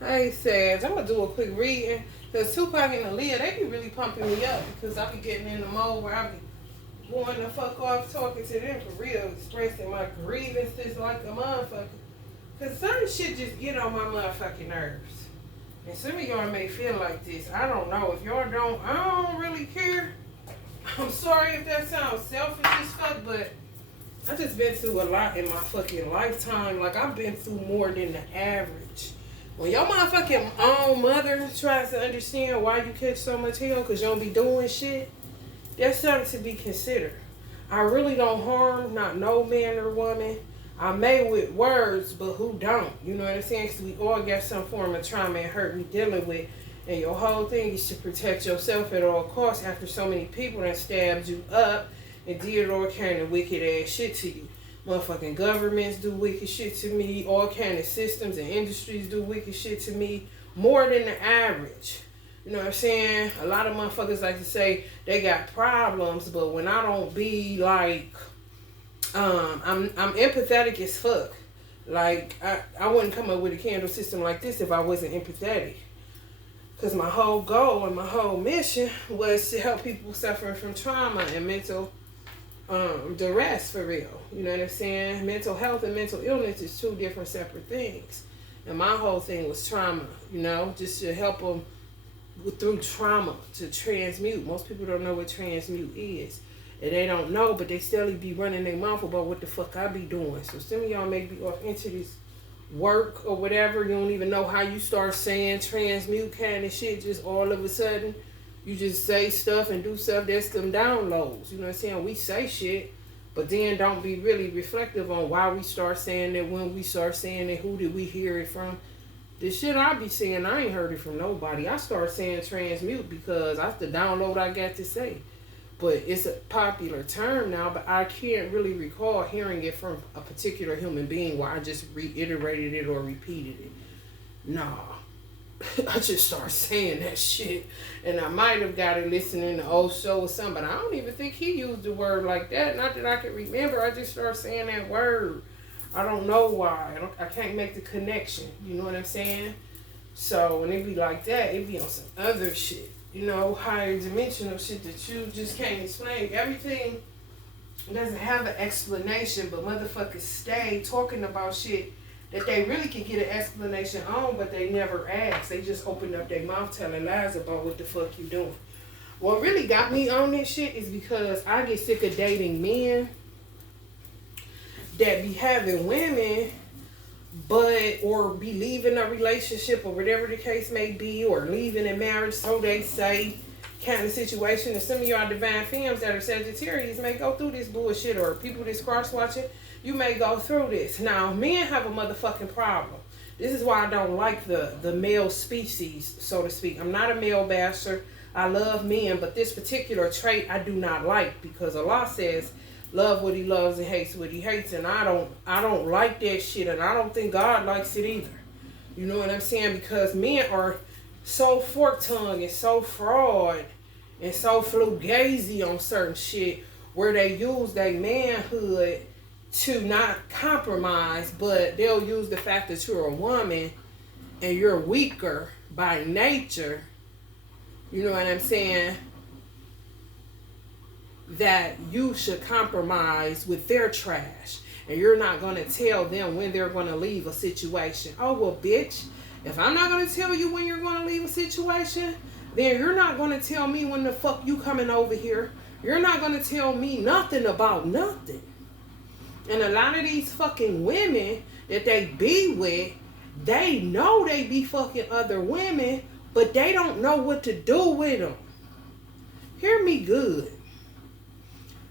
Hey, Sag, I'm gonna do a quick reading because Tupac and Aaliyah, they be really pumping me up because I be getting in the mode where I be going the fuck off talking to them for real, expressing my grievances like a motherfucker. Because certain shit just get on my motherfucking nerves. And some of y'all may feel like this. I don't know. If y'all don't, I don't really care. I'm sorry if that sounds selfish as fuck, but I just been through a lot in my fucking lifetime. Like, I've been through more than the average. When your motherfucking own mother tries to understand why you catch so much hell because you don't be doing shit, that's something to be considered. I really don't harm not no man or woman. I may with words, but who don't? You know what I'm saying? Because we all got some form of trauma and hurt we dealing with. And your whole thing is to protect yourself at all costs after so many people that stabbed you up and did all kind of wicked ass shit to you. Motherfucking governments do wicked shit to me. All kind of systems and industries do wicked shit to me. More than the average. You know what I'm saying? A lot of motherfuckers like to say they got problems, but when I don't be like, I'm empathetic as fuck. Like, I wouldn't come up with a candle system like this if I wasn't empathetic. Because my whole goal and my whole mission was to help people suffering from trauma and mental duress for real. You know what I'm saying? Mental health and mental illness is two different separate things. And my whole thing was trauma, you know, just to help them through trauma to transmute. Most people don't know what transmute is. And they don't know, but they still be running their mouth about what the fuck I be doing. So some of y'all may be off into this work or whatever. You don't even know how you start saying transmute kind of shit. Just all of a sudden, you just say stuff and do stuff. That's them downloads. You know what I'm saying? We say shit, but then don't be really reflective on why we start saying it, when we start saying it, who did we hear it from. The shit I be saying, I ain't heard it from nobody. I start saying transmute because that's the download I got to say. But it's a popular term now, but I can't really recall hearing it from a particular human being where I just reiterated it or repeated it. Nah. I just start saying that shit. And I might have got it listening to old show or something, but I don't even think he used the word like that. Not that I can remember. I just start saying that word. I don't know why. I can't make the connection. You know what I'm saying? So when it be like that, it be on some other shit. You know, higher dimensional shit that you just can't explain. Everything doesn't have an explanation, but motherfuckers stay talking about shit that they really can get an explanation on, but they never ask. They just open up their mouth telling lies about what the fuck you doing. What really got me on this shit is because I get sick of dating men that be having women or be leaving a relationship or whatever the case may be, or leaving a marriage, so they say, kind of situation. And some of y'all divine femmes that are Sagittarius may go through this bullshit, or people that's cross-watching, you may go through this. Now, men have a motherfucking problem. This is why I don't like the male species, so to speak. I'm not a male basher. I love men, but this particular trait I do not like, because Allah says, love what he loves and hates what he hates, and I don't like that shit, and I don't think God likes it either. You know what I'm saying? Because men are so fork-tongued and so fraud and so fugazi on certain shit, where they use their manhood to not compromise, but they'll use the fact that you're a woman and you're weaker by nature. You know what I'm saying? That you should compromise with their trash, and you're not going to tell them when they're going to leave a situation. Oh, well, bitch, if I'm not going to tell you when you're going to leave a situation, then you're not going to tell me when the fuck you coming over here. You're not going to tell me nothing about nothing. And a lot of these fucking women that they be with, they know they be fucking other women, but they don't know what to do with them. Hear me good.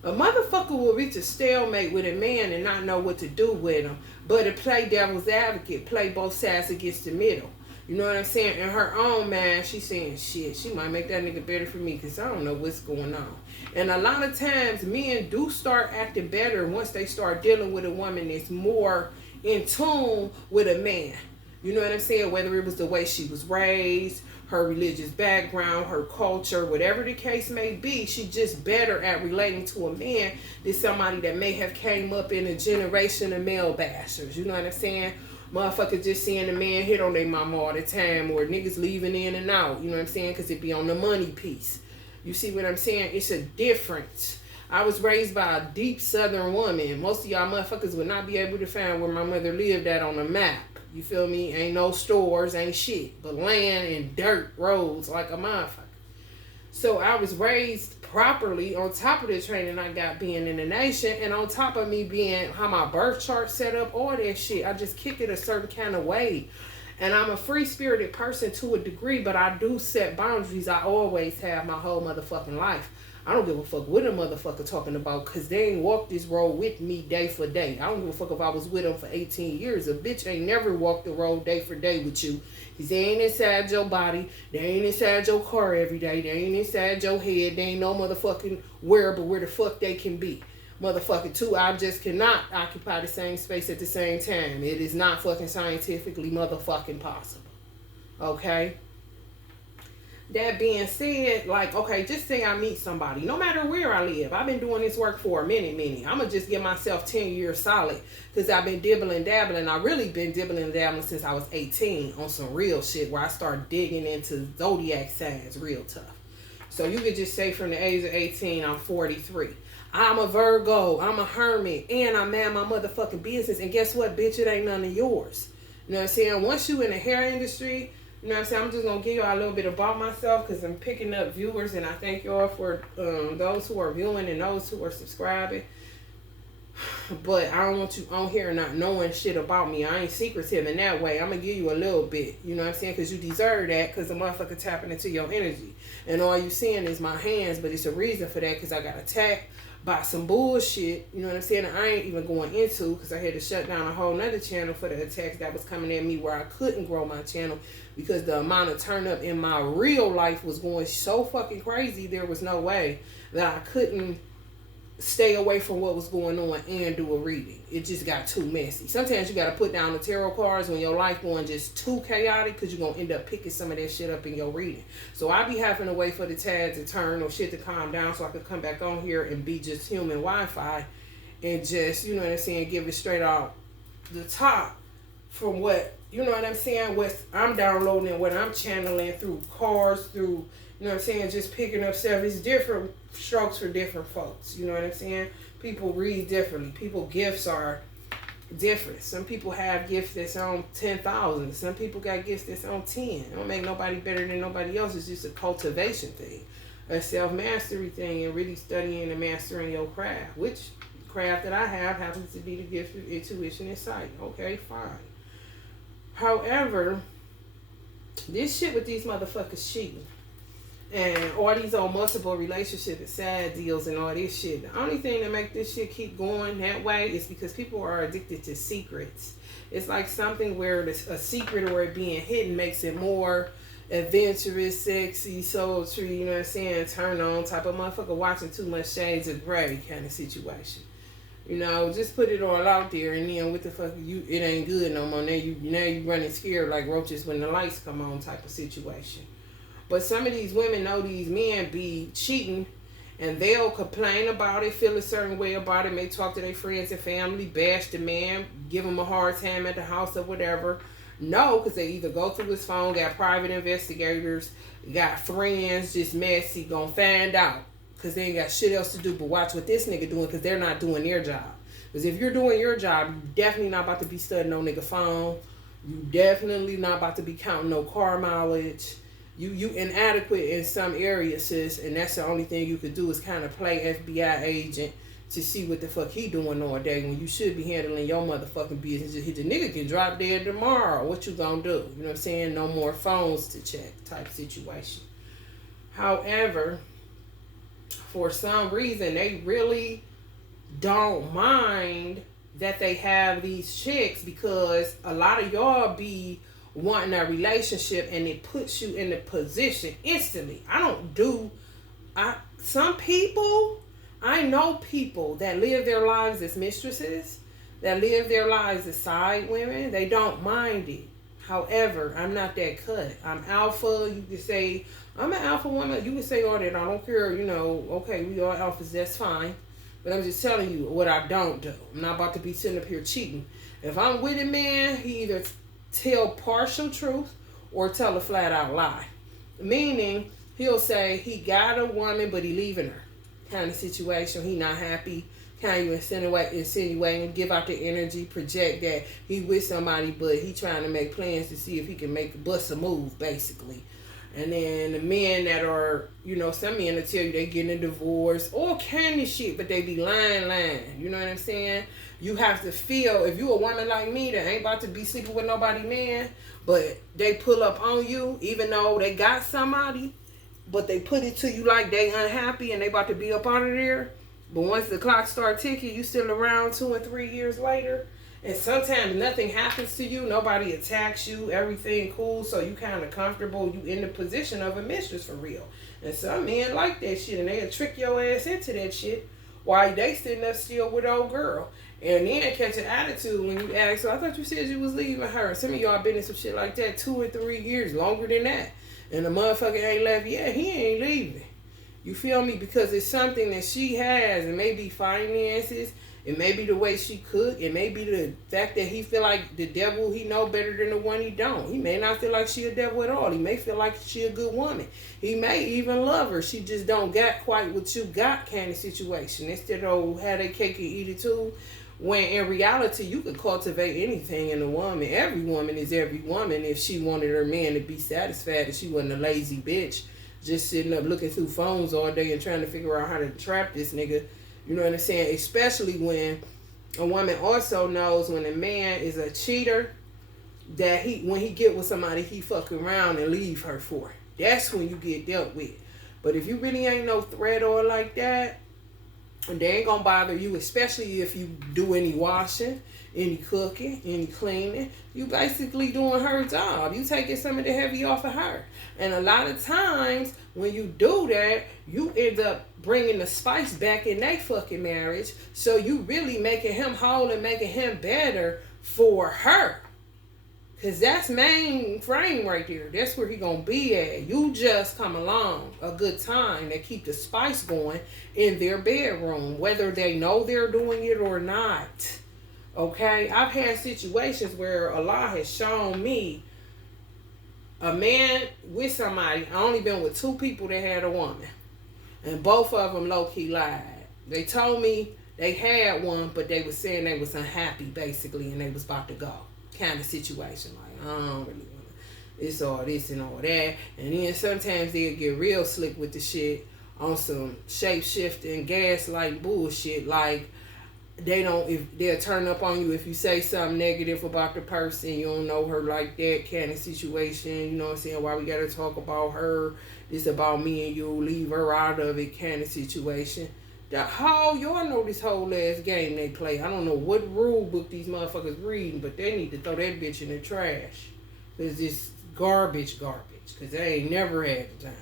A motherfucker will reach a stalemate with a man and not know what to do with him, but to play devil's advocate, play both sides against the middle. You know what I'm saying? In her own mind, she's saying, shit, she might make that nigga better for me because I don't know what's going on. And a lot of times, men do start acting better once they start dealing with a woman that's more in tune with a man. You know what I'm saying? Whether it was the way she was raised, her religious background, her culture, whatever the case may be, she's just better at relating to a man than somebody that may have came up in a generation of male bashers. You know what I'm saying? Motherfuckers just seeing the man hit on their mama all the time, or niggas leaving in and out, you know what I'm saying? Because it be on the money piece. You see what I'm saying? It's a difference. I was raised by a deep southern woman. Most of y'all motherfuckers would not be able to find where my mother lived at on the map. You feel me? Ain't no stores, ain't shit, but land and dirt roads like a motherfucker. So I was raised properly on top of the training I got being in the nation, and on top of me being how my birth chart set up, all that shit. I just kick it a certain kind of way. And I'm a free-spirited person to a degree, but I do set boundaries. I always have my whole motherfucking life. I don't give a fuck what a motherfucker talking about, because they ain't walked this road with me day for day. I don't give a fuck if I was with them for 18 years. A bitch ain't never walked the road day for day with you. Because they ain't inside your body. They ain't inside your car every day. They ain't inside your head. They ain't no motherfucking where, but where the fuck they can be. Motherfucking two objects cannot occupy the same space at the same time. It is not fucking scientifically motherfucking possible. Okay? That being said, like, okay, just say I meet somebody, no matter where I live. I've been doing this work for a minute. I'm going to just give myself 10 years solid, because I've been dibbling dabbling. I've really been dibbling and dabbling since I was 18 on some real shit, where I start digging into zodiac signs real tough. So you could just say from the age of 18, I'm 43. I'm a Virgo, I'm a hermit, and I man my motherfucking business. And guess what, bitch? It ain't none of yours. You know what I'm saying? Once you in the hair industry, you know what I'm saying? I'm just going to give y'all a little bit about myself, because I'm picking up viewers, and I thank y'all for those who are viewing and those who are subscribing. But I don't want you on here not knowing shit about me. I ain't secretive in that way. I'm going to give you a little bit, you know what I'm saying? Because you deserve that, because the motherfucker tapping into your energy. And all you seeing is my hands, but it's a reason for that, because I got attacked by some bullshit, you know what I'm saying? I ain't even going into, because I had to shut down a whole nother channel for the attacks that was coming at me, where I couldn't grow my channel, because the amount of turn up in my real life was going so fucking crazy. There was no way that I couldn't stay away from what was going on and do a reading. It just got too messy. Sometimes you got to put down the tarot cards when your life going just too chaotic, because you're going to end up picking some of that shit up in your reading. So I be having to wait for the tide to turn or shit to calm down, so I could come back on here and be just human Wi-Fi and just, you know what I'm saying, give it straight off the top from what, you know what I'm saying, what I'm downloading and what I'm channeling through cards, through, you know what I'm saying, just picking up stuff. It's different strokes for different folks. You know what I'm saying? People read differently. People gifts are different. Some people have gifts that's on 10,000. Some people got gifts that's on 10. It don't make nobody better than nobody else. It's just a cultivation thing, a self-mastery thing, and really studying and mastering your craft. Which craft that I have happens to be the gift of intuition and sight. Okay, fine. However, this shit with these motherfuckers cheating, and all these old multiple relationship and sad deals and all this shit. The only thing that make this shit keep going that way is because people are addicted to secrets. It's like something where a secret or it being hidden makes it more adventurous, sexy, sultry, you know what I'm saying, turn on type of motherfucker watching too much Shades of Grey kind of situation. You know, just put it all out there, and then what the fuck, it ain't good no more. Now you running scared like roaches when the lights come on type of situation. But some of these women know these men be cheating, and they'll complain about it, feel a certain way about it, may talk to their friends and family, bash the man, give him a hard time at the house or whatever. No, because they either go through his phone, got private investigators, got friends, just messy, gonna find out. Because they ain't got shit else to do but watch what this nigga doing, because they're not doing their job. Because if you're doing your job, you definitely not about to be studying no nigga phone. You definitely not about to be counting no car mileage. You inadequate in some areas, sis, and that's the only thing you could do is kind of play FBI agent to see what the fuck he doing all day when you should be handling your motherfucking business. The nigga can drop dead tomorrow. What you gonna do? You know what I'm saying? No more phones to check type situation. However, for some reason, they really don't mind that they have these chicks, because a lot of y'all be wanting a relationship and it puts you in the position instantly. I know people that live their lives as mistresses, that live their lives as side women. They don't mind it. However, I'm not that cut. I'm alpha. You could say I'm an alpha woman. You can say all that. I don't care. You know, okay, we are alphas. That's fine. But I'm just telling you what I don't do. I'm not about to be sitting up here cheating. If I'm with a man, he either tell partial truth or tell a flat out lie. Meaning, he'll say he got a woman, but he leaving her. Kind of situation. He not happy. Kind of insinuating, give out the energy, project that he with somebody, but he trying to make plans to see if he can bust a move, basically. And then the men that are, some men will tell you they getting a divorce, all kind of shit, but they be lying. You know what I'm saying? You have to feel, if you a woman like me that ain't about to be sleeping with nobody, man, but they pull up on you, even though they got somebody, but they put it to you like they unhappy and they about to be up out of there. But once the clock start ticking, you still around 2 and 3 years later. And sometimes nothing happens to you. Nobody attacks you. Everything cool. So you kind of comfortable. You in the position of a mistress for real. And some men like that shit. And they'll trick your ass into that shit while they sitting up still with old girl. And then catch an attitude when you ask, so I thought you said you was leaving her. Some of y'all been in some shit like that 2 or 3 years. Longer than that. And the motherfucker ain't left yet. He ain't leaving. You feel me? Because it's something that she has. It may be finances. It may be the way she cook. It may be the fact that he feel like the devil he know better than the one he don't. He may not feel like she a devil at all. He may feel like she a good woman. He may even love her. She just don't got quite what you got kind of situation. Instead of have their cake and eat it too. When in reality, you could cultivate anything in a woman. Every woman is every woman if she wanted her man to be satisfied and she wasn't a lazy bitch. Just sitting up looking through phones all day and trying to figure out how to trap this nigga. You know what I'm saying? Especially when a woman also knows when a man is a cheater, that when he get with somebody, he fuck around and leave her for. That's when you get dealt with. But if you really ain't no threat or like that, and they ain't gonna bother you, especially if you do any washing, any cooking, any cleaning. You basically doing her job. You taking some of the heavy off of her. And a lot of times when you do that, you end up bringing the spice back in their fucking marriage. So you really making him whole and making him better for her. Because that's main frame right there. That's where he gonna be at. You just come along a good time to keep the spice going in their bedroom, whether they know they're doing it or not. Okay? I've had situations where Allah has shown me a man with somebody. I only been with 2 people that had a woman. And both of them low-key lied. They told me they had one, but they was saying they was unhappy, basically, and they was about to go. Kind of situation, like I don't really want to, it's all this and all that. And then sometimes they'll get real slick with the shit on some shape-shifting gaslight bullshit, like they'll turn up on you if you say something negative about the person, you don't know her like that kind of situation. You know what I'm saying? Why we gotta talk about her, this about me and you, leave her out of it kind of situation. Y'all know this whole ass game they play. I don't know what rule book these motherfuckers reading, but they need to throw that bitch in the trash. Because it's garbage. Because they ain't never had the time.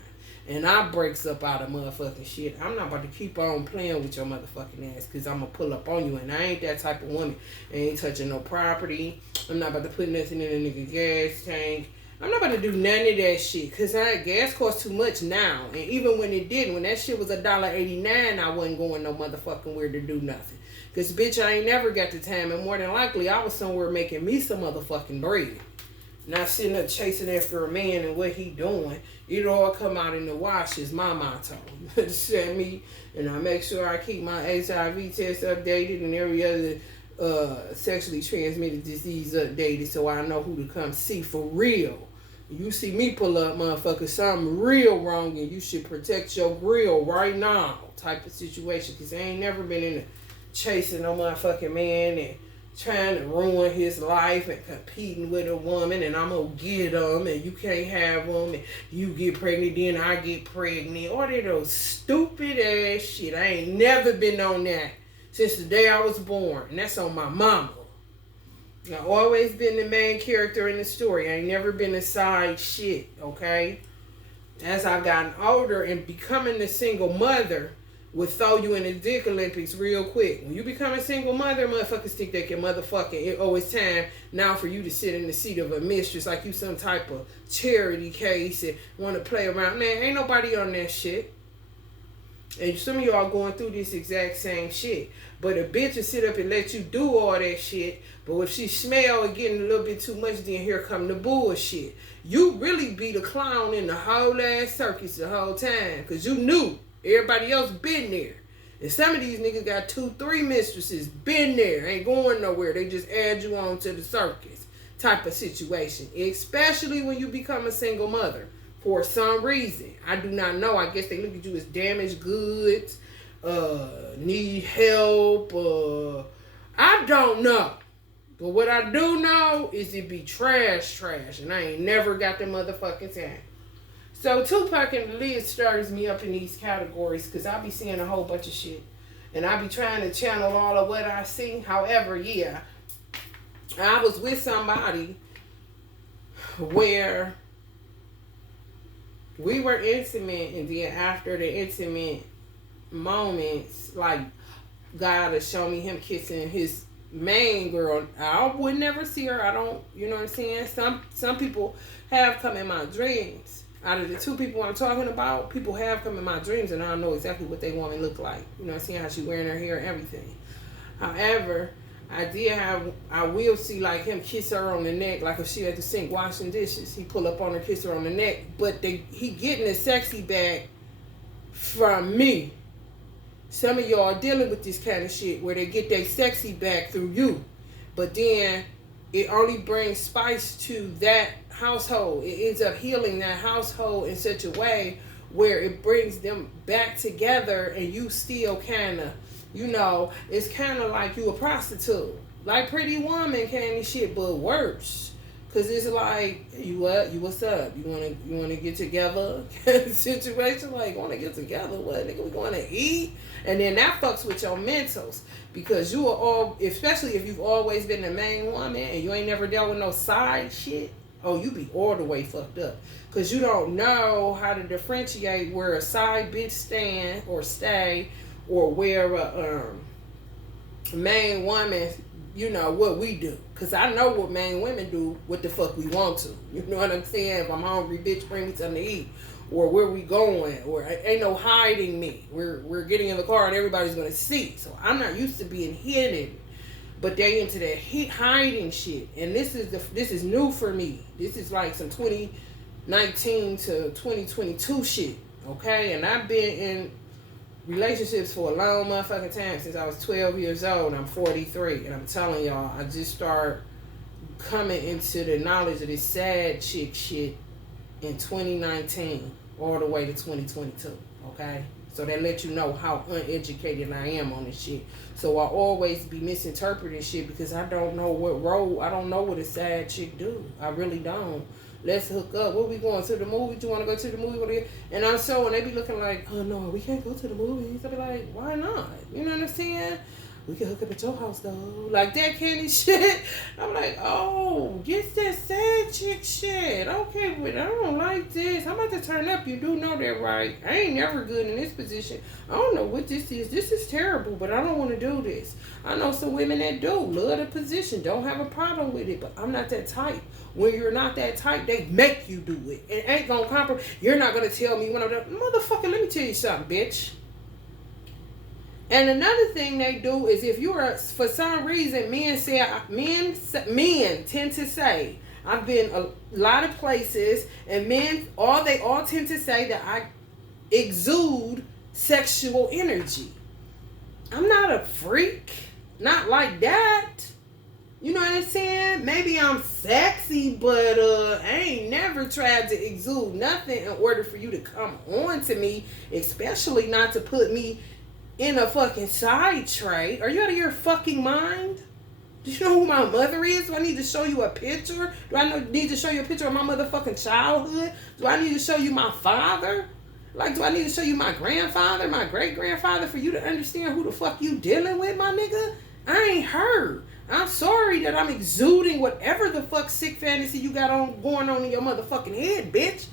And I breaks up out of motherfucking shit. I'm not about to keep on playing with your motherfucking ass because I'm going to pull up on you. And I ain't that type of woman. I ain't touching no property. I'm not about to put nothing in a nigga gas tank. I'm not about to do none of that shit because gas costs too much now. And even when it didn't, when that shit was $1.89, I wasn't going no motherfucking where to do nothing. Because, bitch, I ain't never got the time. And more than likely, I was somewhere making me some motherfucking bread. Not sitting up chasing after a man and what he doing. It all come out in the wash is my motto. You understand me? And I make sure I keep my HIV test updated and every other sexually transmitted disease updated so I know who to come see for real. You see me pull up, motherfucker, something real wrong and you should protect your grill right now type of situation. Because I ain't never been in chasing no motherfucking man and trying to ruin his life and competing with a woman and I'm going to get him and you can't have him and you get pregnant then I get pregnant. All that those stupid ass shit. I ain't never been on that since the day I was born. And that's on my mama. I've always been the main character in the story. I ain't never been a side shit, okay? As I've gotten older and becoming a single mother would throw you in the Dick Olympics real quick. When you become a single mother, motherfuckers think they can it's time now for you to sit in the seat of a mistress like you some type of charity case and want to play around. Man, ain't nobody on that shit. And some of y'all going through this exact same shit. But a bitch will sit up and let you do all that shit. But if she smell it getting a little bit too much, then here come the bullshit. You really be the clown in the whole ass circus the whole time. Because you knew everybody else been there. And some of these niggas got 2, 3 mistresses, been there, ain't going nowhere. They just add you on to the circus type of situation. Especially when you become a single mother. For some reason. I do not know. I guess they look at you as damaged goods. Need help. I don't know. But what I do know is it be trash. And I ain't never got the motherfucking time. So Tupac and the lid stirs me up in these categories because I be seeing a whole bunch of shit. And I be trying to channel all of what I see. However, yeah. I was with somebody where we were intimate, and then after the intimate moments, like, God has shown me him kissing his main girl. I would never see her. I don't, you know what I'm saying? Some people have come in my dreams. Out of the 2 people I'm talking about, people have come in my dreams, and I know exactly what they want me to look like. You know what I'm saying? How she wearing her hair and everything. However, I will see like him kiss her on the neck, like if she at the sink washing dishes. He pull up on her, kiss her on the neck, but he getting a sexy back from me. Some of y'all dealing with this kind of shit where they get their sexy back through you, but then it only brings spice to that household. It ends up healing that household in such a way where it brings them back together, and you still kind of, you know, it's kind of like you a prostitute. Like Pretty Woman kind of shit, but worse. Cause it's like, you what? You what's up? You wanna get together? Situation like, wanna get together? What, nigga? We wanna eat? And then that fucks with your mentals. Because you are all, especially if you've always been the main woman and you ain't never dealt with no side shit. Oh, you be all the way fucked up. Cause you don't know how to differentiate where a side bitch stand or stay, or where a main woman, you know, what we do. Because I know what main women do, what the fuck we want to. You know what I'm saying? If I'm hungry, bitch, bring me something to eat. Or where we going. Or ain't no hiding me. We're getting in the car and everybody's going to see. So I'm not used to being hidden. But they into that hiding shit. And this is new for me. This is like some 2019 to 2022 shit. Okay? And I've been in relationships for a long motherfucking time, since I was 12 years old. I'm 43, and I'm telling y'all, I just start coming into the knowledge of this sad chick shit in 2019 all the way to 2022. Okay, so that lets you know how uneducated I am on this shit. So I always be misinterpreting shit because I don't know what a sad chick do. I really don't. Let's hook up. Where we going? To the movie? Do you want to go to the movie? And I'm so, and they be looking like, oh no, we can't go to the movies. I be like, why not? You know what I'm saying? We can hook up at your house though. Like that candy shit. I'm like, oh, get that sad chick shit. Okay, but I don't like this. I'm about to turn up. You do know that, right? I ain't never good in this position. I don't know what this is. This is terrible, but I don't want to do this. I know some women that do. Love the position. Don't have a problem with it, but I'm not that type. When you're not that type, they make you do it. It ain't gonna compromise. You're not gonna tell me when I'm done. Motherfucker, let me tell you something, bitch. And another thing they do is if you're, for some reason, men tend to say, I've been a lot of places, and men, they all tend to say that I exude sexual energy. I'm not a freak. Not like that. You know what I'm saying? Maybe I'm sexy, but I ain't never tried to exude nothing in order for you to come on to me, especially not to put me in a fucking side tray. Are you out of your fucking mind? Do you know who my mother is? Do I need to show you a picture? Do I need to show you a picture of my motherfucking childhood? Do I need to show you my father? Like, do I need to show you my grandfather, my great-grandfather, for you to understand who the fuck you dealing with, my nigga? I ain't heard. I'm sorry that I'm exuding whatever the fuck sick fantasy you got going on in your motherfucking head, bitch.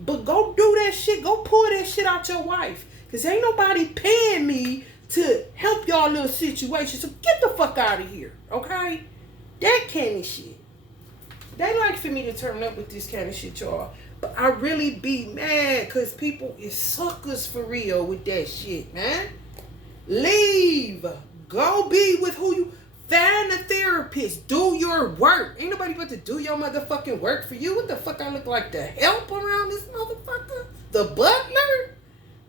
But go do that shit. Go pull that shit out your wife. Because ain't nobody paying me to help y'all little situation. So get the fuck out of here, okay? That candy shit. They like for me to turn up with this kind of shit, y'all. But I really be mad because people is suckers for real with that shit, man. Leave. Go be with who you... Find a therapist. Do your work. Ain't nobody but to do your motherfucking work for you. What the fuck I look like, the help around this motherfucker? The butler?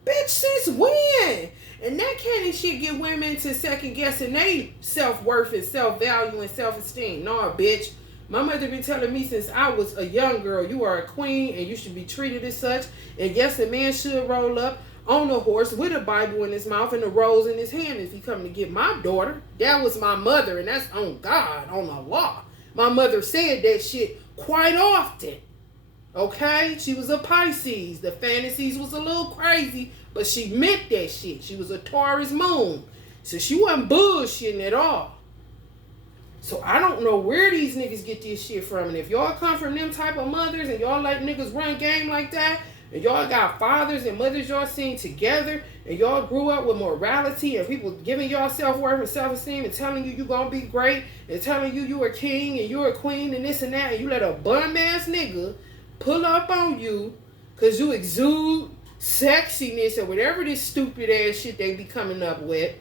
Bitch, since when? And that kind of shit get women to second guessing their self-worth and self-value and self-esteem. Nah, bitch. My mother been telling me since I was a young girl, you are a queen and you should be treated as such. And yes, a man should roll up on a horse with a Bible in his mouth and a rose in his hand if he come to get my daughter. That was my mother, and that's on God, on the law. My mother said that shit quite often. Okay? She was a Pisces. The fantasies was a little crazy, but she meant that shit. She was a Taurus moon. So she wasn't bullshitting at all. So I don't know where these niggas get this shit from. And if y'all come from them type of mothers and y'all let niggas run game like that, and y'all got fathers and mothers y'all seen together, and y'all grew up with morality and people giving y'all self-worth and self-esteem and telling you gonna be great and telling you a king and you're a queen and this and that, and you let a bum-ass nigga pull up on you because you exude sexiness or whatever this stupid-ass shit they be coming up with.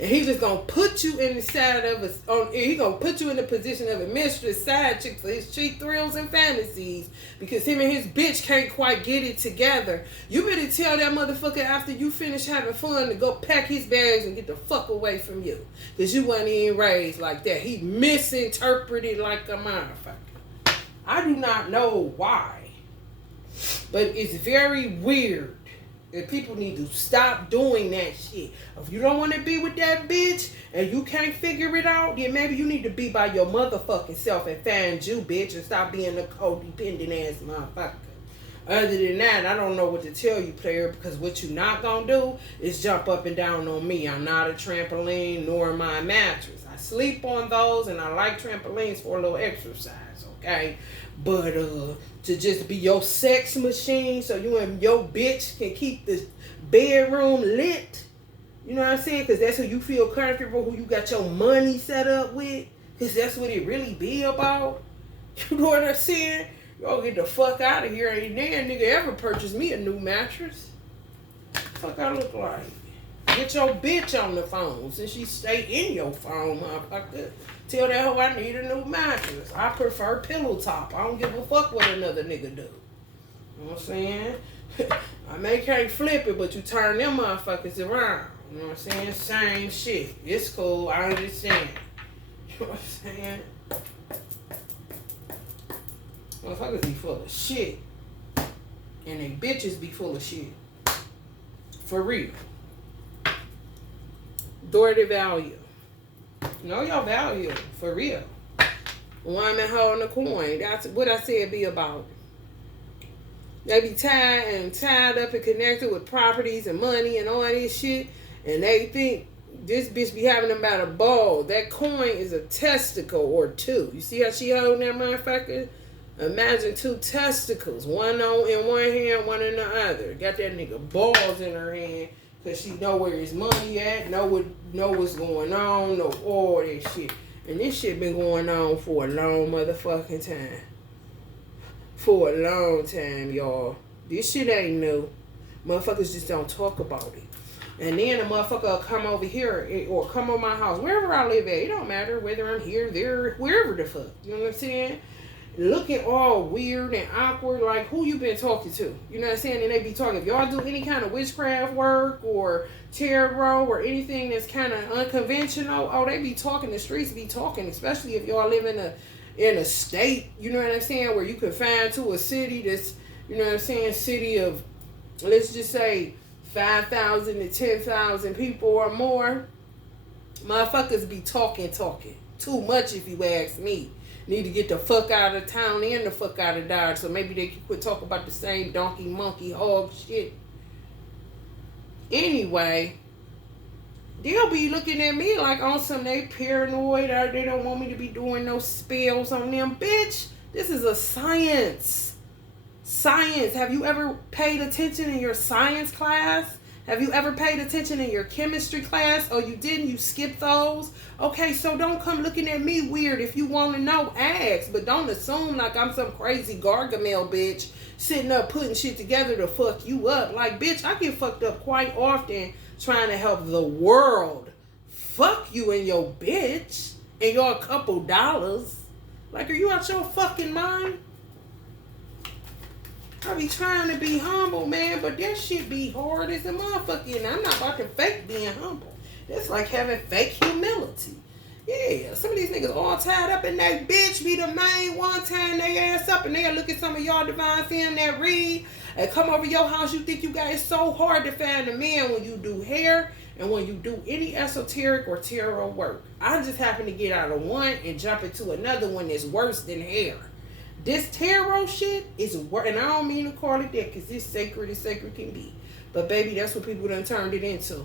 And he just gonna put you in the side of he gonna put you in the position of a mistress side chick for his cheap thrills and fantasies because him and his bitch can't quite get it together. You better tell that motherfucker after you finish having fun to go pack his bags and get the fuck away from you. Cause you wasn't even raised like that. He misinterpreted like a motherfucker. I do not know why, but it's very weird. And people need to stop doing that shit. If you don't want to be with that bitch and you can't figure it out, then maybe you need to be by your motherfucking self and find you, bitch, and stop being a codependent ass motherfucker. Other than that, I don't know what to tell you, player, because what you not gonna do is jump up and down on me. I'm not a trampoline nor my mattress. I sleep on those and I like trampolines for a little exercise, okay? But to just be your sex machine so you and your bitch can keep the bedroom lit, you know what I'm saying? Because that's who you feel comfortable, who you got your money set up with, because that's what it really be about. You know what I'm saying? Y'all get the fuck out of here. Ain't there nigga ever purchased me a new mattress. Fuck I look like? Get your bitch on the phone since she stay in your phone, motherfucker. Tell that hoe I need a new mattress. I prefer pillow top. I don't give a fuck what another nigga do. You know what I'm saying? I may can't flip it, but you turn them motherfuckers around. You know what I'm saying? Same shit. It's cool. I understand. You know what I'm saying? Motherfuckers be full of shit. And they bitches be full of shit. For real. Door to value. Know your value. For real. Woman holding the coin. That's what I said be about. They be tied up and connected with properties and money and all this shit. And they think this bitch be having them by the ball. That coin is a testicle or two. You see how she holding that motherfucker? Imagine two testicles. One in one hand, one in the other. Got that nigga balls in her hand. Because she know where his money at. Know what's going on. Know all that shit. And this shit been going on for a long motherfucking time. For a long time, y'all. This shit ain't new. Motherfuckers just don't talk about it. And then a motherfucker will come over here or come on my house, wherever I live at. It don't matter whether I'm here, there, wherever the fuck. You know what I'm saying? Looking all weird and awkward, like who you been talking to? You know what I'm saying? And they be talking. If y'all do any kind of witchcraft work or tarot or anything that's kind of unconventional, oh, they be talking. The streets be talking, especially if y'all live in a state, you know what I'm saying, where you can find to a city that's, you know what I'm saying, city of, let's just say 5,000 to 10,000 people or more. Motherfuckers be talking. Too much if you ask me. Need to get the fuck out of town and the fuck out of Dodge, so maybe they can quit talking about the same donkey, monkey, hog shit. Anyway, they'll be looking at me like on some they paranoid or they don't want me to be doing no spells on them. Bitch, this is a science. Science. Have you ever paid attention in your science class? Have you ever paid attention in your chemistry class? Or you didn't? You skipped those? Okay, so don't come looking at me weird. If you want to know, ask. But don't assume like I'm some crazy Gargamel bitch sitting up putting shit together to fuck you up. Like, bitch, I get fucked up quite often trying to help the world. Fuck you and your bitch and your couple dollars. Like, are you out your fucking mind? I be trying to be humble, man, but that shit be hard as a motherfucker. And I'm not about to fake being humble. That's like having fake humility. Yeah, some of these niggas all tied up in that bitch be the main one tying their ass up, and they'll look at some of y'all divine femme that read and come over your house. You think you got it so hard to find a man when you do hair and when you do any esoteric or tarot work. I just happen to get out of one and jump into another one that's worse than hair. This tarot shit is worse, and I don't mean to call it that because it's sacred as sacred can be. But baby, that's what people done turned it into.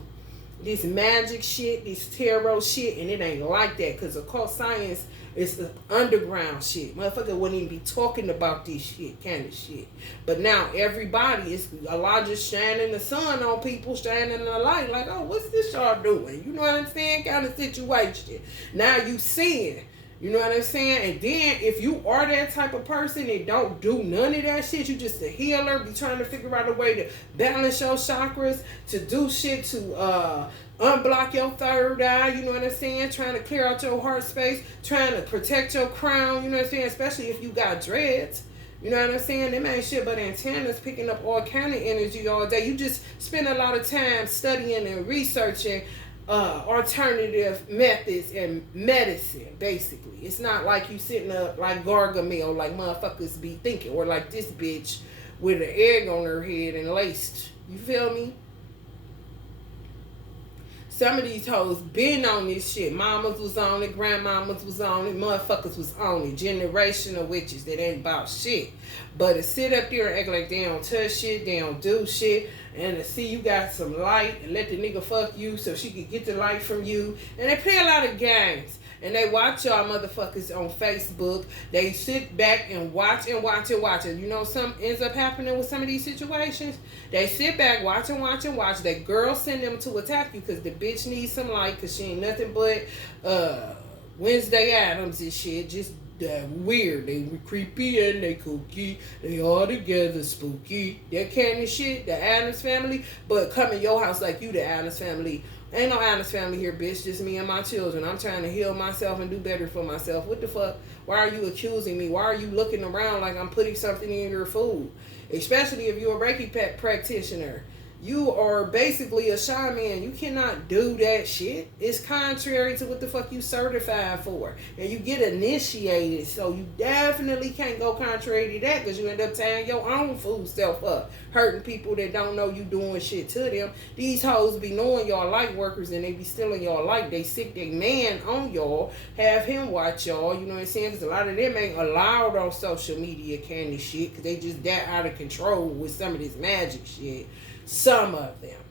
This magic shit, this tarot shit, and it ain't like that because occult science is the underground shit. Motherfucker wouldn't even be talking about this shit, kind of shit. But now everybody is a lot just shining the sun on people, shining the light. Like, oh, what's this y'all doing? You know what I'm saying? Kind of situation. Now you seeing. You know what I'm saying? And then if you are that type of person and don't do none of that shit, you just a healer, be trying to figure out a way to balance your chakras, to do shit to unblock your third eye, you know what I'm saying? Trying to clear out your heart space, trying to protect your crown, you know what I'm saying? Especially if you got dreads. You know what I'm saying? Them ain't shit but antennas picking up all kind of energy all day. You just spend a lot of time studying and researching alternative methods and medicine, basically. It's not like you sitting up like Gargamel, like motherfuckers be thinking, or like this bitch with an egg on her head and laced. You feel me? Some of these hoes been on this shit. Mamas was on it, grandmamas was on it, motherfuckers was on it. Generational witches that ain't about shit. But to sit up there and act like they don't touch shit, they don't do shit, and to see you got some light and let the nigga fuck you so she could get the light from you. And they play a lot of games. And they watch y'all motherfuckers on Facebook. They sit back and watch and watch and watch. And you know some ends up happening with some of these situations? They sit back, watch and watch and watch. That girl send them to attack you because the bitch needs some light because she ain't nothing but Wednesday Addams and shit. Just weird. They creepy and they kooky. They all together spooky. That kind of shit. The Addams family. But come in your house like you the Addams family. Ain't no Addams family here, bitch. Just me and my children. I'm trying to heal myself and do better for myself. What the fuck? Why are you accusing me? Why are you looking around like I'm putting something in your food? Especially if you're a Reiki practitioner. You are basically a shaman. You cannot do that shit. It's contrary to what the fuck you certified for. And you get initiated. So you definitely can't go contrary to that because you end up tearing your own food self up. Hurting people that don't know you doing shit to them. These hoes be knowing y'all light workers and they be stealing y'all light. They sick their man on y'all. Have him watch y'all. You know what I'm saying? Because a lot of them ain't allowed on social media kind of shit because they just that out of control with some of this magic shit. Some of them.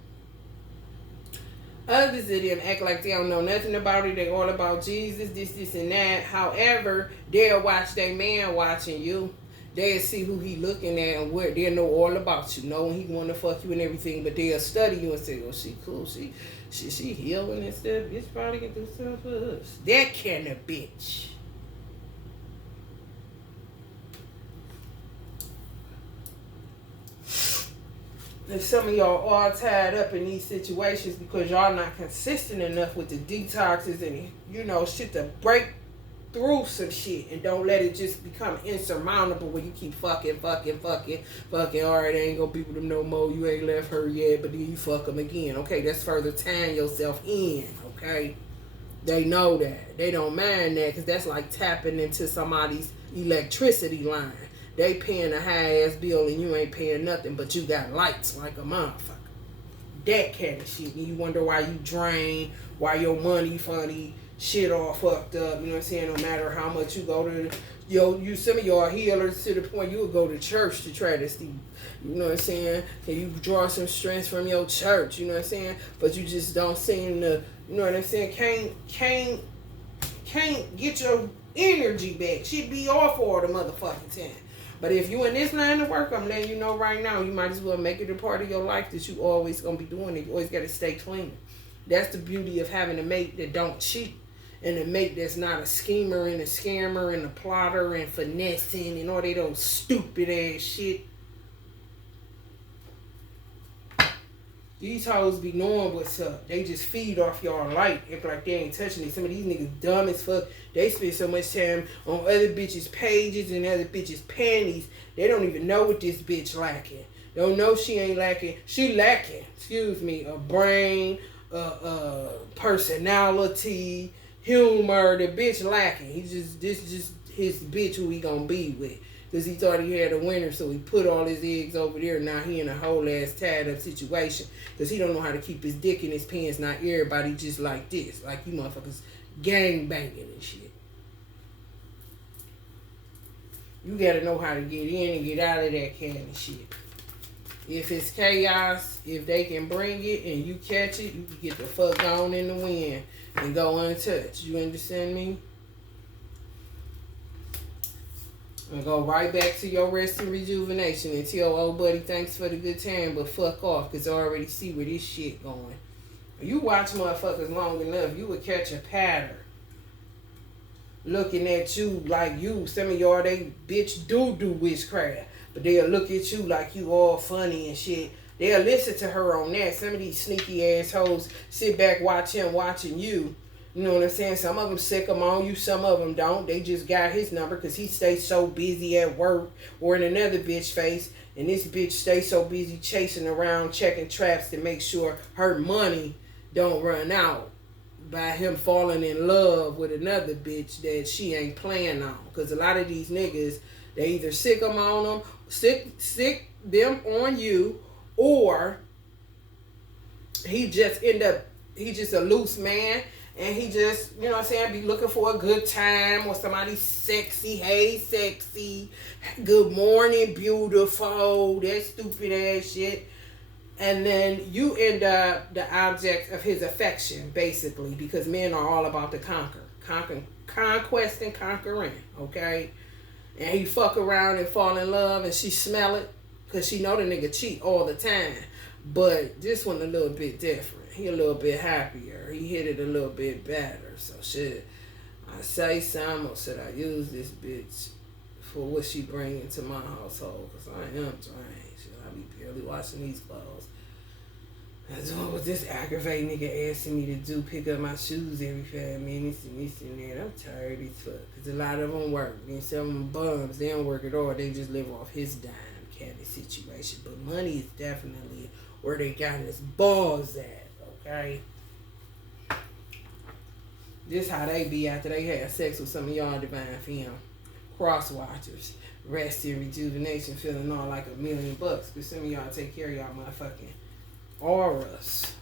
Others of them act like they don't know nothing about it. They all about Jesus, this, and that. However, they'll watch their man watching you. They'll see who he looking at and what they'll know all about you. Know when he want to fuck you and everything. But they'll study you and say, oh, she cool. She healing and stuff. Bitch probably can do stuff for us. That kind of bitch. And some of y'all all tied up in these situations because y'all not consistent enough with the detoxes and, you know, shit to break through some shit and don't let it just become insurmountable when you keep fucking. All right, I ain't gonna be with them no more. You ain't left her yet, but then you fuck them again. Okay, that's further tying yourself in, okay? They know that. They don't mind that because that's like tapping into somebody's electricity line. They paying a high-ass bill and you ain't paying nothing, but you got lights like a motherfucker. That kind of shit. And you wonder why you drain, why your money funny, shit all fucked up. You know what I'm saying? No matter how much you go to, some of y'all healers to the point you would go to church to try to see. You know what I'm saying? Can you draw some strength from your church? You know what I'm saying? But you just don't seem to, you know what I'm saying? Can't get your energy back. Shit be off all the motherfucking time. But if you in this line of work, I'm letting you know right now, you might as well make it a part of your life that you always gonna be doing it. You always gotta stay clean. That's the beauty of having a mate that don't cheat. And a mate that's not a schemer and a scammer and a plotter and finessing and all that old stupid ass shit. These hoes be knowing what's up. They just feed off y'all light. Act like they ain't touching it. Some of these niggas dumb as fuck. They spend so much time on other bitches' pages and other bitches' panties. They don't even know what this bitch lacking. Don't know she ain't lacking. She lacking, excuse me, a brain, personality, humor. The bitch lacking. This just his bitch who he gonna be with. Because he thought he had a winner, so he put all his eggs over there. Now he in a whole ass tied up situation. Because he don't know how to keep his dick in his pants. Not everybody just like this. Like you motherfuckers gang banging and shit. You gotta know how to get in and get out of that kind of shit. If it's chaos, if they can bring it and you catch it, you can get the fuck on in the wind and go untouched. You understand me? And go right back to your rest and rejuvenation and tell old buddy thanks for the good time, but fuck off, because I already see where this shit going. You watch motherfuckers long enough, you would catch a pattern. Looking at you like you, some of y'all, they bitch do witchcraft, but they'll look at you like you all funny and shit. They'll listen to her on that. Some of these sneaky assholes sit back, watch him watching you. You know what I'm saying? Some of them sick them on you, some of them don't. They just got his number because he stays so busy at work or in another bitch face. And this bitch stays so busy chasing around, checking traps to make sure her money don't run out by him falling in love with another bitch that she ain't playing on. Because a lot of these niggas, they either sick them on them, sick them on you, or he just a loose man. And he just, you know what I'm saying, be looking for a good time or somebody sexy. Hey, sexy. Good morning, beautiful. That stupid ass shit. And then you end up the object of his affection, basically, because men are all about the conquest and conquering, okay? And he fuck around and fall in love and she smell it because she know the nigga cheat all the time. But this one a little bit different. He a little bit happier. He hit it a little bit better. So should I say something or should I use this bitch for what she bring into my household? Because I am drained. Should I be barely washing these clothes? That's what this aggravating nigga asking me to do. Pick up my shoes every 5 minutes and this and that. I'm tired as fuck. Because a lot of them work. Then some of them bums, they don't work at all. They just live off his dime kind of situation. But money is definitely where they got his balls at. Okay, this how they be after they had sex with some of y'all divine fam cross watchers, rest and rejuvenation, feeling all like $1 million. But some of y'all take care of y'all motherfucking auras,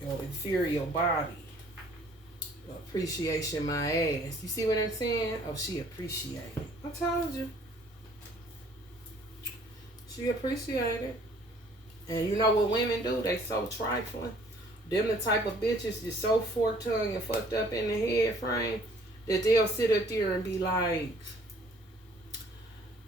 your inferior body. Appreciation my ass. You see what I'm saying? Oh, she appreciated. I told you. She appreciated. And you know what women do? They so trifling. Them the type of bitches that's so fork-tongued and fucked up in the head frame that they'll sit up there and be like,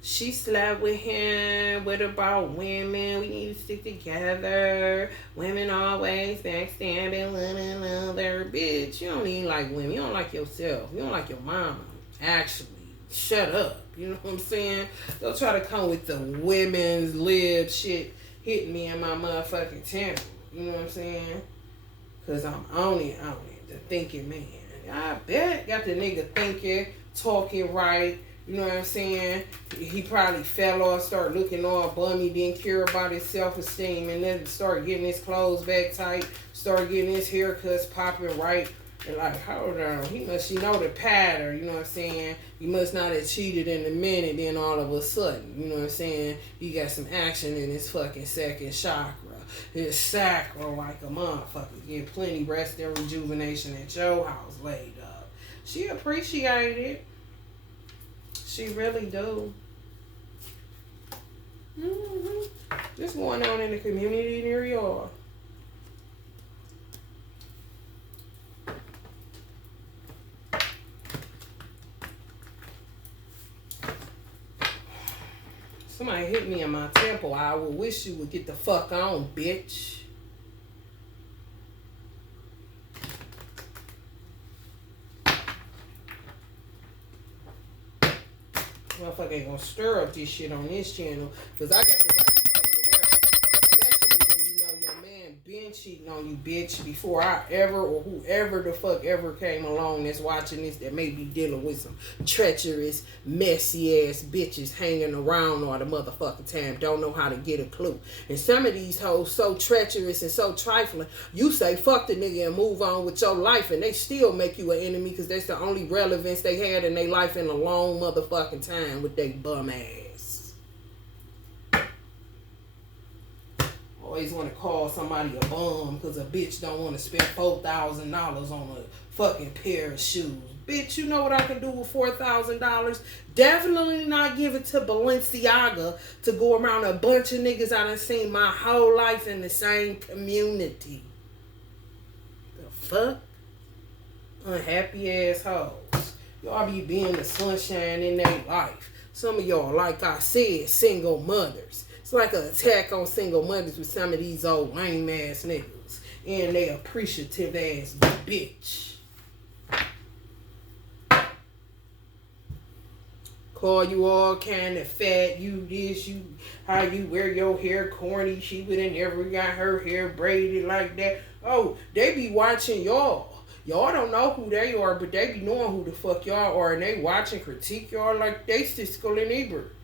she slept with him. What about women? We need to stick together. Women always backstabbing one another. Bitch, you don't even like women. You don't like yourself. You don't like your mama. Actually, shut up. You know what I'm saying? They'll try to come with the women's lib shit. Hitting me in my motherfucking temple. You know what I'm saying? Because I'm on it. The thinking man. I bet got the nigga thinking, talking right. You know what I'm saying? He probably fell off, started looking all bummy, didn't care about his self-esteem, and then started getting his clothes back tight, started getting his haircuts popping right. And like, hold on, he must know the pattern, you know what I'm saying? He must not have cheated in a minute, then all of a sudden, you know what I'm saying? He got some action in his fucking second chakra. His sacral like a motherfucker. Getting plenty rest and rejuvenation at your house laid up. She appreciated it. She really do. This going on in the community near y'all. Somebody hit me in my temple. I would wish you would get the fuck on, bitch. Motherfucker ain't gonna stir up this shit on this channel. Because I got the right to say whatever. Especially when you know your man been cheating on you, bitch. Before I ever or whoever the fuck ever came along that's watching this that may be dealing with some treacherous, messy ass bitches hanging around all the motherfucking time. Don't know how to get a clue. And some of these hoes so treacherous and so trifling. You say fuck the nigga and move on with your life, and they still make you an enemy because that's the only relevance they had in their life in a long motherfucking time with they bum ass. Always want to call somebody a bum because a bitch don't want to spend $4,000 on a fucking pair of shoes. Bitch, you know what I can do with $4,000? Definitely not give it to Balenciaga to go around a bunch of niggas I done seen my whole life in the same community. The fuck? Unhappy assholes. Y'all be being the sunshine in their life. Some of y'all, like I said, single mothers. It's like an attack on single mothers with some of these old lame ass niggas. And they appreciative ass bitch. Call you all kind of fat, you this, you how you wear your hair corny. She would have never got her hair braided like that. Oh, they be watching y'all. Y'all don't know who they are, but they be knowing who the fuck y'all are, and they watch and critique y'all like they Siskel and Ebert.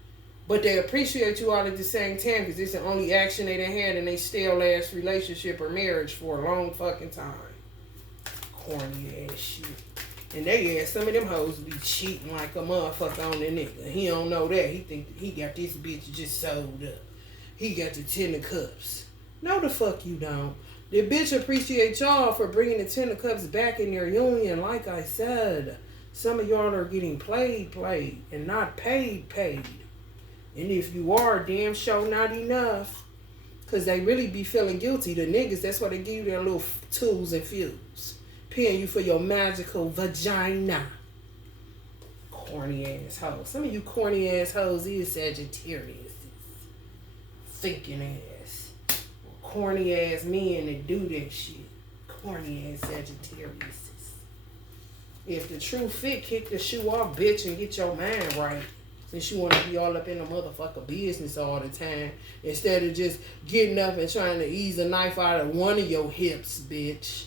But they appreciate you all at the same time because it's the only action they done had in a stale ass relationship or marriage for a long fucking time. Corny ass shit. And they ass, some of them hoes be cheating like a motherfucker on the nigga. He don't know that. He think that he got this bitch just sold up. He got the 10 of cups. No, the fuck you don't. The bitch appreciate y'all for bringing the 10 of cups back in their union. Like I said, some of y'all are getting played, and not paid. And if you are, damn sure not enough. Because they really be feeling guilty. The niggas, that's why they give you their little tools and fuels. Paying you for your magical vagina. Corny ass hoes. Some of you corny ass hoes is Sagittarius. Thinking ass. Corny ass men that do that shit. Corny ass Sagittarius. If the true fit, kick the shoe off, bitch, and get your mind right. Since you want to be all up in the motherfucker business all the time. Instead of just getting up and trying to ease a knife out of one of your hips, bitch.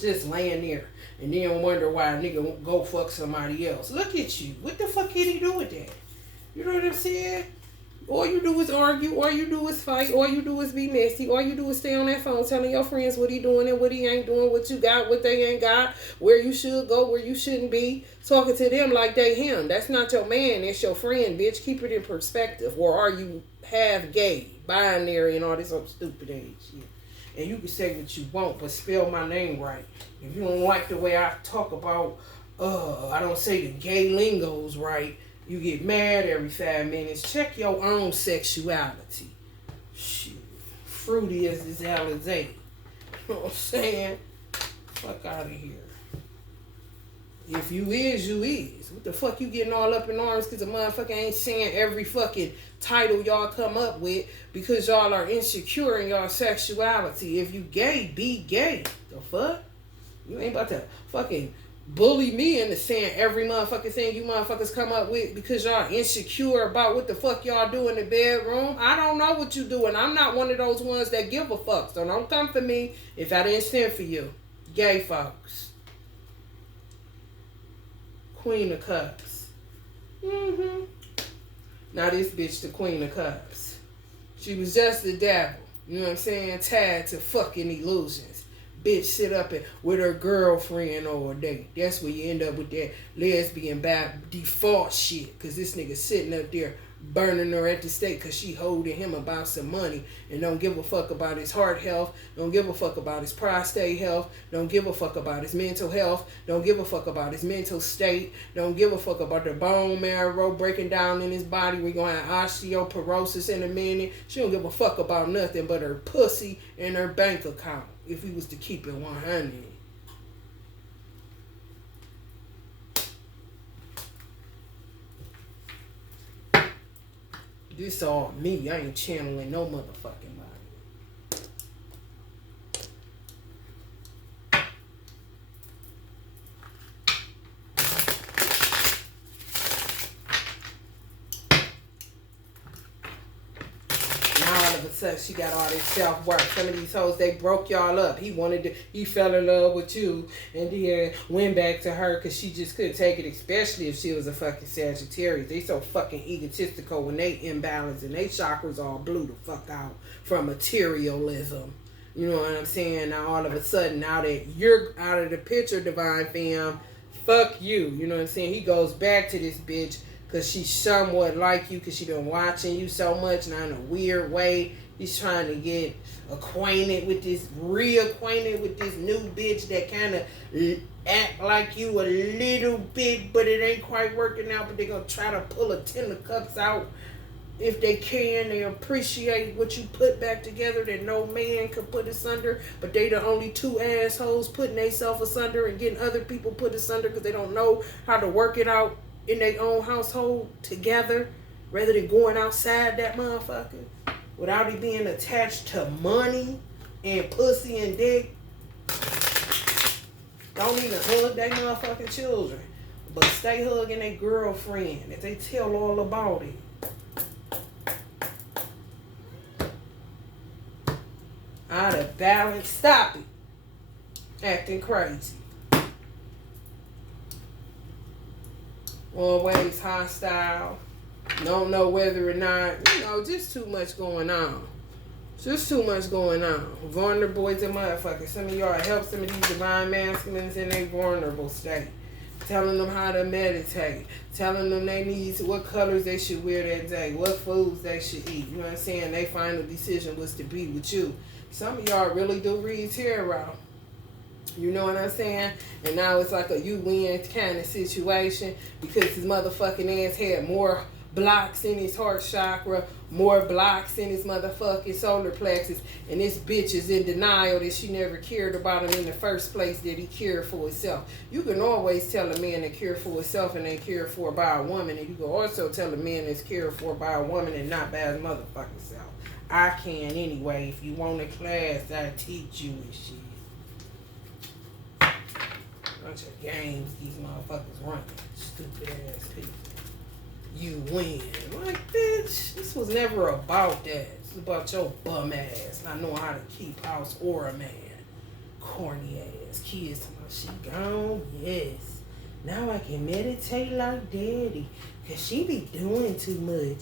Just laying there and then wonder why a nigga won't go fuck somebody else. Look at you. What the fuck can he do with that? You know what I'm saying? All you do is argue. All you do is fight. All you do is be messy. All you do is stay on that phone telling your friends what he doing and what he ain't doing, what you got, what they ain't got, where you should go, where you shouldn't be. Talking to them like they him. That's not your man. That's your friend, bitch. Keep it in perspective. Or are you half gay, binary, and all this other stupid ass shit? And you can say what you want, but spell my name right. If you don't like the way I talk about, I don't say the gay lingos right, you get mad every 5 minutes. Check your own sexuality. Shit. Fruity as this Alizé. You know what I'm saying? Fuck out of here. If you is, you is. What the fuck you getting all up in arms because a motherfucker ain't saying every fucking title y'all come up with because y'all are insecure in y'all sexuality. If you gay, be gay. The fuck? You ain't about to fucking bully me into saying every motherfucking thing you motherfuckers come up with because y'all insecure about what the fuck y'all do in the bedroom. I don't know what you do, and I'm not one of those ones that give a fuck. So don't come for me if I didn't send for you. Gay folks. Queen of Cups. Now this bitch the Queen of Cups. She was just the devil. You know what I'm saying? Tied to fucking illusions. Bitch sit up and with her girlfriend all day. That's where you end up with that lesbian by default shit. Cause this nigga sitting up there burning her at the stake because she holding him about some money and don't give a fuck about his heart health, don't give a fuck about his prostate health, don't give a fuck about his mental health, don't give a fuck about his mental state, don't give a fuck about the bone marrow breaking down in his body. We're going to have osteoporosis in a minute. She don't give a fuck about nothing but her pussy and her bank account if we was to keep it 100. This all me. I ain't channeling no motherfucking body. So she got all this self-worth. Some of these hoes, they broke y'all up. He fell in love with you and then went back to her because she just couldn't take it, especially if she was a fucking Sagittarius. They so fucking egotistical when they imbalance and they chakras all blew the fuck out from materialism. You know what I'm saying? Now all of a sudden, now that you're out of the picture, Divine Femme, fuck you. You know what I'm saying? He goes back to this bitch because she's somewhat like you because she been watching you so much now in a weird way. He's trying to get reacquainted with this new bitch that kind of act like you a little bit, but it ain't quite working out. But they're going to try to pull a 10 of cups out if they can. They appreciate what you put back together that no man could put asunder, but they the only two assholes putting themselves asunder and getting other people put asunder because they don't know how to work it out in their own household together rather than going outside that motherfucker. Without it being attached to money and pussy and dick. Don't even hug their motherfucking children. But stay hugging their girlfriend if they tell all about it. Out of balance. Stop it. Acting crazy. Always hostile. Don't know whether or not, just too much going on. Just too much going on. Vulnerable as a motherfucker. Some of y'all help some of these divine masculines in a vulnerable state. Telling them how to meditate. Telling them they need what colors they should wear that day. What foods they should eat. You know what I'm saying? Their final decision was to be with you. Some of y'all really do read tarot. You know what I'm saying? And now it's like a you win kind of situation because his motherfucking ass had more blocks in his heart chakra, more blocks in his motherfucking solar plexus, and this bitch is in denial that she never cared about him in the first place, that he cared for himself. You can always tell a man that cared for himself and ain't cared for by a woman, and you can also tell a man that's cared for by a woman and not by his motherfucking self. I can anyway. If you want a class, I teach you and shit. Bunch of games these motherfuckers running. Stupid ass people. You win. Like, bitch, this was never about that. It's about your bum ass not knowing how to keep house or a man. Corny ass kids. She gone? Yes. Now I can meditate like daddy. Cause she be doing too much.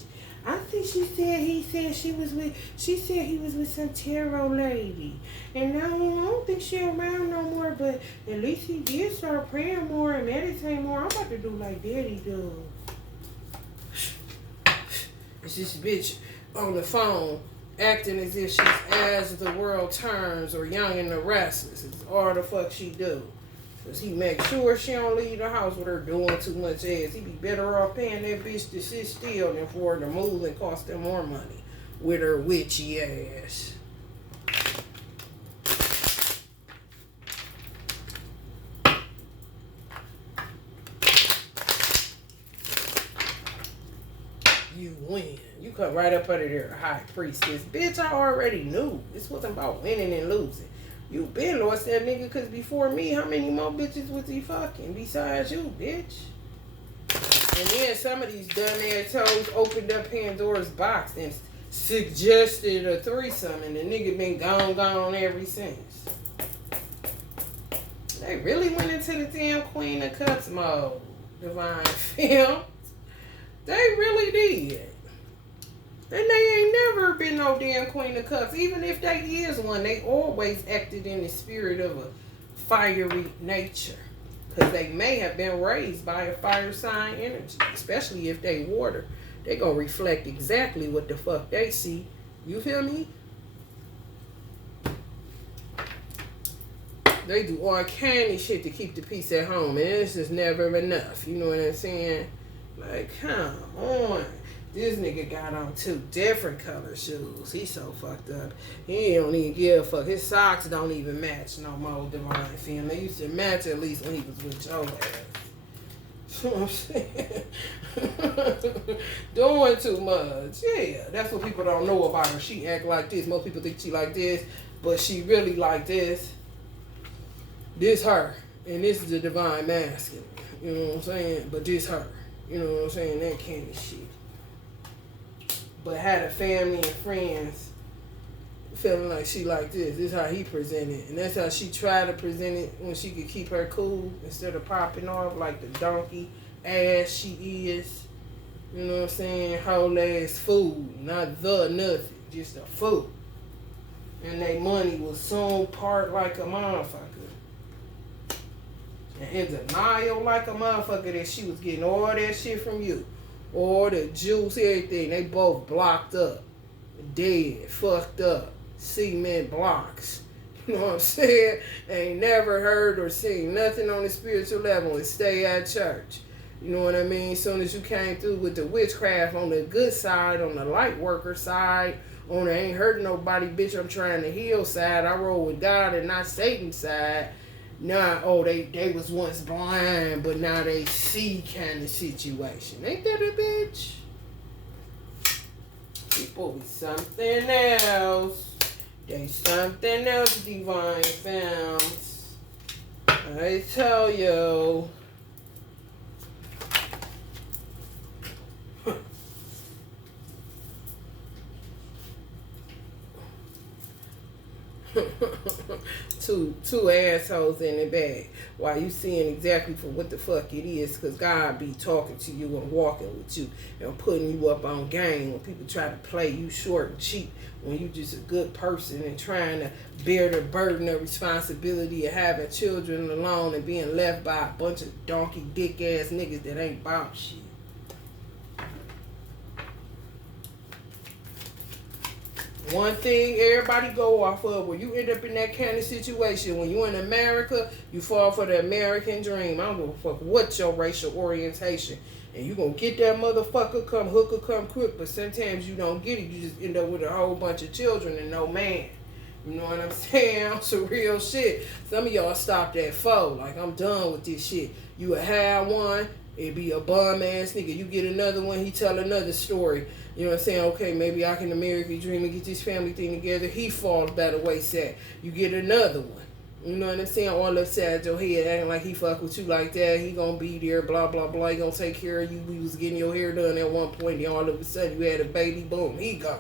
I think she said he was with some tarot lady. And now I don't think she around no more, but at least he did start praying more and meditate more. I'm about to do like daddy does. It's this bitch on the phone acting as if she's As the World Turns or Young and the Restless. It's all the fuck she do. Because he make sure she don't leave the house with her doing too much ass. He be better off paying that bitch to sit still than for her to move and cost him more money with her witchy ass. You win. You come right up under there, high priestess. Bitch, I already knew. This wasn't about winning and losing. You been lost that nigga because before me, how many more bitches was he fucking besides you, bitch? And then some of these dumb-ass toes opened up Pandora's box and suggested a threesome, and the nigga been gone ever since. They really went into the damn Queen of Cups mode, Divine Femme. They really did. And they ain't never been no damn Queen of Cups. Even if they is one, they always acted in the spirit of a fiery nature. Because they may have been raised by a fire sign energy. Especially if they water. They gonna reflect exactly what the fuck they see. You feel me? They do all kind of shit to keep the peace at home. And this is never enough. You know what I'm saying? Like, come on. This nigga got on 2 different color shoes. He's so fucked up. He don't even give a fuck. His socks don't even match no more, Divine Femme. They used to match at least when he was with your You know what I'm saying? Doing too much. Yeah, that's what people don't know about her. She act like this. Most people think she like this, but she really like this. This her. And this is the divine masculine. You know what I'm saying? But this her. You know what I'm saying? That kind of shit. But had a family and friends feeling like she like this. This is how he presented. And that's how she tried to present it when she could keep her cool instead of popping off like the donkey ass she is. You know what I'm saying? Whole ass fool. Not the nothing. Just a fool. And they money will soon part like a motherfucker. And in denial like a motherfucker that she was getting all that shit from you. All the juice, everything. They both blocked up. Dead. Fucked up. Cement blocks. You know what I'm saying? Ain't never heard or seen nothing on the spiritual level and stay at church. You know what I mean? As soon as you came through with the witchcraft on the good side, on the light worker side, on the ain't hurting nobody, bitch, I'm trying to heal side, I roll with God and not Satan's side. Nah, oh, they was once blind, but now they see kind of situation. Ain't that a bitch? People be something else. They something else, divine femmes. I tell you. two assholes in the bag while you seeing exactly for what the fuck it is, because God be talking to you and walking with you and putting you up on game when people try to play you short and cheap when you just a good person and trying to bear the burden of responsibility of having children alone and being left by a bunch of donkey dick ass niggas that ain't about shit. One thing everybody go off of, when you end up in that kind of situation, when you in America, you fall for the American dream. I don't give a fuck what your racial orientation. And you gonna get that motherfucker, come hook or come quick, but sometimes you don't get it. You just end up with a whole bunch of children and no man. You know what I'm saying? I'm some real shit. Some of y'all stopped at 4. Like, I'm done with this shit. You would have one, it'd be a bum ass nigga. You get another one, he tell another story. You know what I'm saying? Okay, maybe I can American dream and get this family thing together. He falls by the wayside. You get another one. You know what I'm saying? All upside your head, acting like he fuck with you like that. He gonna be there, blah, blah, blah. He gonna take care of you. We was getting your hair done at one point, and all of a sudden you had a baby, boom, he gone.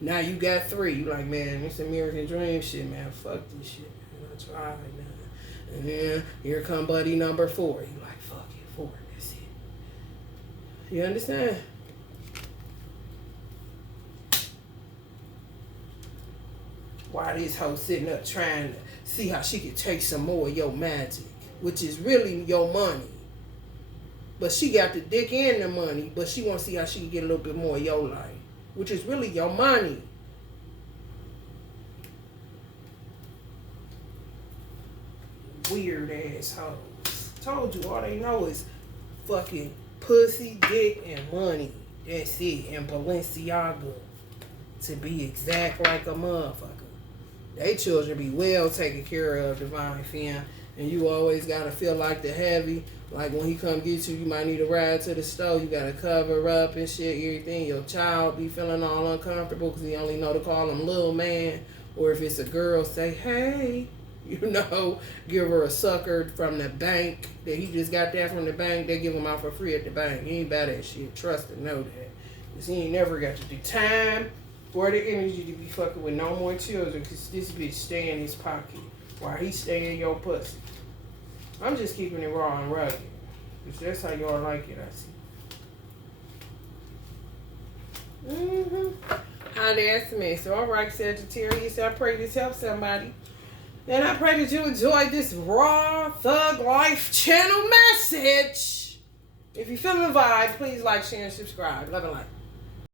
Now you got 3. You like, man, this American dream shit, man. Fuck this shit. I tried, man. And then here come buddy number 4. You like, fuck it, 4. That's it. You understand? Why this hoe sitting up trying to see how she could take some more of your magic, which is really your money. But she got the dick and the money, but she want to see how she can get a little bit more of your life, which is really your money. Weird assholes. Told you, all they know is fucking pussy, dick, and money. That's it. And Balenciaga. To be exact like a motherfucker. They children be well taken care of, divine femme. And you always gotta feel like the heavy. Like when he come get you, you might need a ride to the store. You gotta cover up and shit, everything. Your child be feeling all uncomfortable because he only know to call him little man. Or if it's a girl, say, hey. You know, give her a sucker from the bank. That he just got that from the bank. They give him out for free at the bank. He ain't buy that shit. Trust and know that. Because he ain't never got the time or the energy to be fucking with no more children, because this bitch stay in his pocket while he stay in your pussy. I'm just keeping it raw and rugged, because that's how y'all like it, I see. How that's me. So, alright, Sagittarius, I pray this helps somebody. And I pray that you enjoyed this raw thug life channel message. If you feel the vibe, please like, share, and subscribe. Love and light.